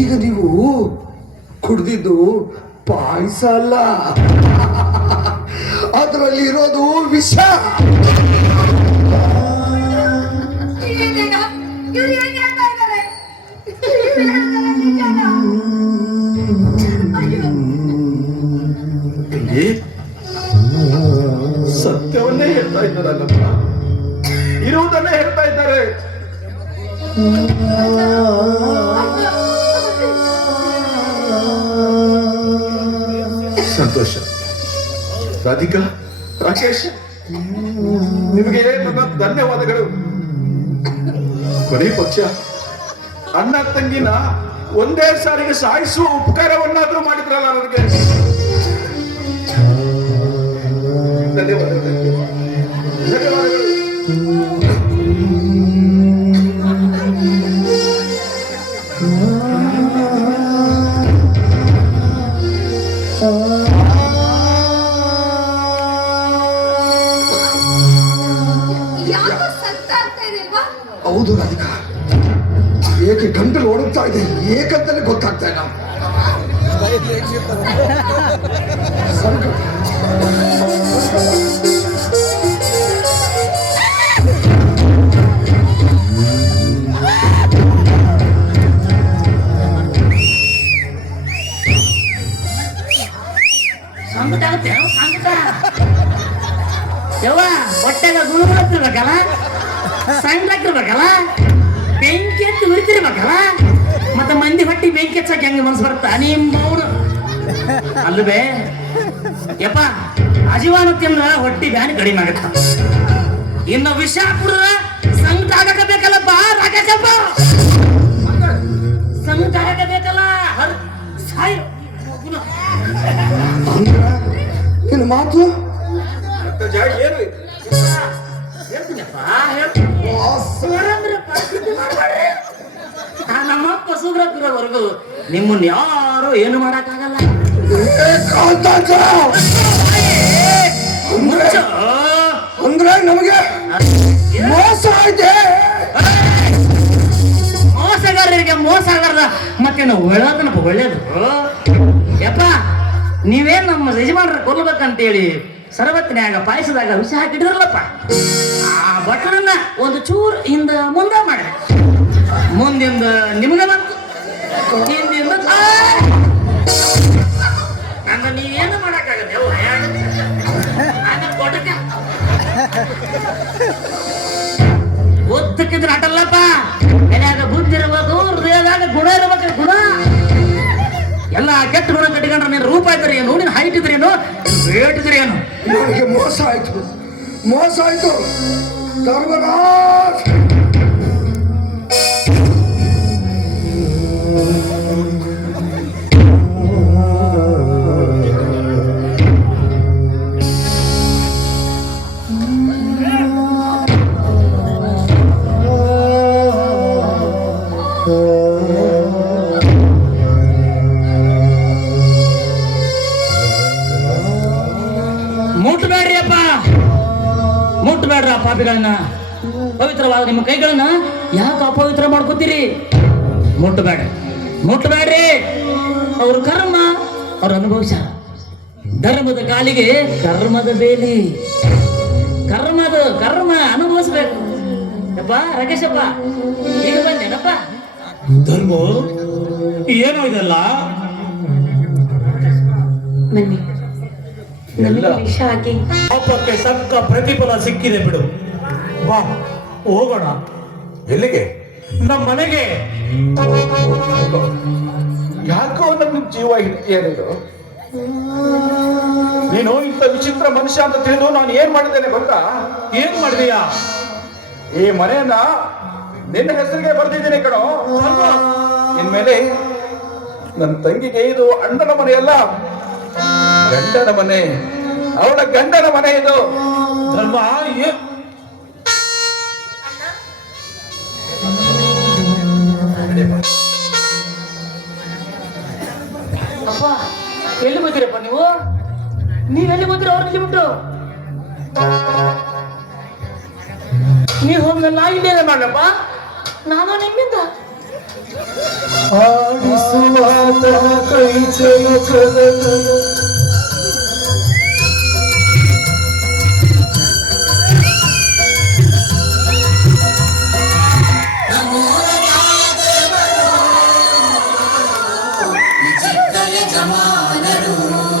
ಈಗ ನೀವು ಕುಡ್ದಿದ್ದು ಪಾಯಸ ಅಲ್ಲ, ಅದರಲ್ಲಿ ಇರೋದು ವಿಷ. ಸತ್ಯವನ್ನೇ ಹೇಳ್ತಾ ಇದ್ದಾರಲ್ಲಪ್ಪ, ಇರುವುದನ್ನೇ ಹೇಳ್ತಾ ಇದ್ದಾರೆ. ಸಂತೋಷ. ರಾಧಿಕಾ, ರಾಕೇಶ್, ನಿಮಗೆ ನನ್ನ ಧನ್ಯವಾದಗಳು. ಕೊನೆ ಪಕ್ಷ ಅಣ್ಣ ತಂಗಿನ ಒಂದೇ ಸಾರಿಗೆ ಸಾಯಿಸುವ ಉಪಕಾರವನ್ನಾದ್ರೂ ಮಾಡಿದ್ರಲ್ಲ ನನಗೆ. ಧನ್ಯವಾದಗಳು. ಹೌದು ರಾಧಿಕಾ, ಏಕೆ ಗಂಟಲು ಓಡುತ್ತಾ ಇದೆ ಏಕಂತಲೇ ಗೊತ್ತಾಗ್ತಾ ಇಲ್ಲ. ಹೊಟ್ಟೆಗ ಗುಣಮಟ್ಟಿರ್ಬೇಕಲ್ಲ, ಸಣ್ಣಕ್ಕಿರ್ಬೇಕಲ್ಲ, ಬೆಂಕಿ ಎತ್ತಿ ಉರಿತಿರ್ಬೇಕಲ್ಲ, ಮತ್ತೆ ಮಂದಿ ಹೊಟ್ಟಿ ಬೆಂಕಿ ಹಚ್ಚಕ್ಕೆ ಹೆಂಗೆ ಮನಸ್ಸು ಬರುತ್ತಾ ನಿಮ್ಮವ್ರು ಅಲ್ಲವೇ? ಯಪ್ಪ, ಅಜೀವಾನ ತಿಂದ್ರ ಹೊಟ್ಟಿ ಬ್ಯಾನಿ ಕಡಿಮೆ ಆಗತ್ತ. ಇನ್ನು ವಿಷ ಕುಡಿದ್ರ ಸಂಕಟ ಆಗಬೇಕಲ್ಲಪ್ಪ ರಾಕೇಶಪ್ಪ, ಸಂಕಟ ಆಗಬೇಕಲ್ಲ. ಸಾಯ್ ನಿನ್ನ ಮಾತು ಏನು ಹೇಳ್ತೀನಪ್ಪ, ನಮ್ಮಪ್ಪ ಸುಗ್ರವರೆಗೂ ನಿಮ್ಮನ್ನ ಯಾರು ಏನು ಮಾಡಕ್ಕಾಗಲ್ಲ. ಅಂದ್ರೆ ನಮಗೆ ಮೋಸ ಐತೆ. ಮೋಸಗಾರರಿಗೆ ಮೋಸ ಆಗಲ್ಲ, ಮತ್ತೇನು ಒಳ್ಳೇದನಪ್ಪ ಒಳ್ಳೇದು. ಯಪ್ಪ, ನೀವೇನ್ ನಮ್ಮ ಯಜಮಾನ್ರ ಕೊಲ್ಬೇಕಂತೇಳಿ ಸರ್ವತ್ತಿನಾಗ ಪಾಯಸದಾಗ ವಿಷ ಹಾಕಿಡಿದ್ರಲ್ಲಪ್ಪ, ಆ ಬಟರನ್ನ ಒಂದು ಚೂರು ಹಿಂದ ಮುಂದೆ ಮಾಡಿ, ಮುಂದಿಂದ ನಿಮ್ಗೆ ಬಂತು, ಹಿಂದಿಂದ ಅಂದ ನೀವೇನು ಮಾಡಕ್ಕಾಗಲ್ಲ. ಕೊಡಕ ಓದಕ್ಕಿದ್ರೆ ಆಟಲ್ಲಪ್ಪ, ಎಲ್ಯಾಗ ಬುದ್ಧಿ ಇರ್ಬೇಕು, ಹೃದಯದಾಗ ಗುಣ ಇರ್ಬೇಕು. ಗುಣ ಎಲ್ಲ ಕೆಟ್ಟ ಗುಣ ಕಟ್ಟಿಕೊಂಡ್ರೆ ನೀನು ರೂಪ ಇದ್ರೆ ಏನು, ನೀನು ಹೈಟ್ ಇದ್ರೆ ಏನು, ವೇಟ್ ಇದ್ರೆ ಏನು. ನನಗೆ ಮೋಸ ಆಯ್ತು, ಮೋಸ ಆಯ್ತು ಧರ್ಮರಾಜ್. ಮುಟ್ಬೇಡ್ರಿಯಪ್ಪ, ಮುಟ್ಬೇಡ್ರ ಪಾಪಿಗಳನ್ನ. ಪವಿತ್ರವಾದ ನಿಮ್ಮ ಕೈಗಳನ್ನ ಯಾಕೆ ಅಪವಿತ್ರ ಮಾಡ್ಕೋತೀರಿ? ಮುಟ್ಟಬೇಡ್ರಿ, ಮುಟ್ಟಬೇಡ್ರಿ. ಅವ್ರ ಕರ್ಮ ಅವ್ರ ಅನುಭವಿಸ್ಯಾರ. ಧರ್ಮದ ಕಾಲಿಗೆ ಕರ್ಮದ ಬೇಲಿ, ಕರ್ಮ ಅನುಭವಿಸ್ಬೇಕು. ಯಪ್ಪ ರಾಕೇಶಪ್ಪ, ಈಗ ಬಂದೇನಪ್ಪ? ಧರ್ಮ ಏನೋ ಇದೆಲ್ಲ ಪಾಪಕ್ಕೆ ತಕ್ಕ ಪ್ರತಿಫಲ ಸಿಕ್ಕಿದೆ ಬಿಡು. ಬಾ ಹೋಗೋಣ. ಎಲ್ಲಿಗೆ? ನಮ್ಮ ಮನೆಗೆ. ಯಾಕೋ ನನ್ನ ಜೀವ ಏನಿದು? ನೀನು ಇಂಥ ವಿಚಿತ್ರ ಮನುಷ್ಯ ಅಂತ ತಿಳಿದು ನಾನು ಏನ್ ಮಾಡಿದ್ದೇನೆ ಗೊತ್ತಾ? ಏನ್ ಮಾಡಿದೀಯಾ? ಈ ಮನೆಯನ್ನ ನಿನ್ನ ಹೆಸರಿಗೆ ಬರ್ದಿದ್ದೀನಿ ಕಣೋ. ಇನ್ಮೇಲೆ ನನ್ನ ತಂಗಿಗೆ ಇದು ಅಣ್ಣನ ಮನೆಯಲ್ಲ, ಗಂಡನ ಮನೆ. ಅವಳ ಗಂಡನ ಮನೆ ಇದು. ಧರ್ಮ ಅಪ್ಪ, ಎಲ್ಲಿ ಬಂದಿರಪ್ಪ ನೀವು? ನೀವೆಲ್ಲಿ ಬಂದಿರ? ಅವ್ರಲ್ಲಿ ಬಿಟ್ಟು ನೀವು ಹೋಗ್ಮೇಲೆ ನಾ ಇಲ್ಲೇನೆ ಮಾಡಲಪ್ಪ. ನಾನು ನಿಮ್ಮಿಂದ ಆಡಿಸುವಾತ ಕೈ ಚಲ ಚಲ ಜಮಾನರು